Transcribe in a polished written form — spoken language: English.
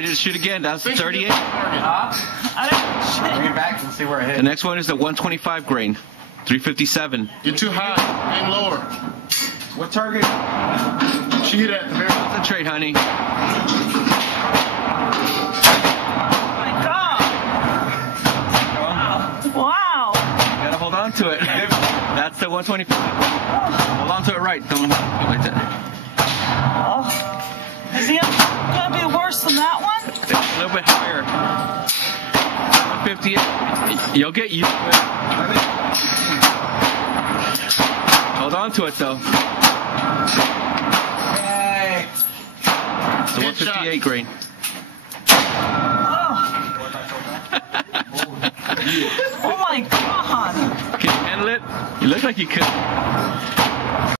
ready to shoot again? That's the 38. Bring it back and see where it hits. The next one is the 125 grain, 357. You're too high. Aim lower. What target? She hit at the very. Concentrate, honey. Oh my God. Wow. You gotta hold on to it. That's the 125. Hold on to it right. Don't like that. Oh. Is he gonna be worse than that one? A little bit higher. 158. You'll get used to it. Hold on to it though. Yay. It's the 158 grain. Oh my God. Can you handle it? You look like you could.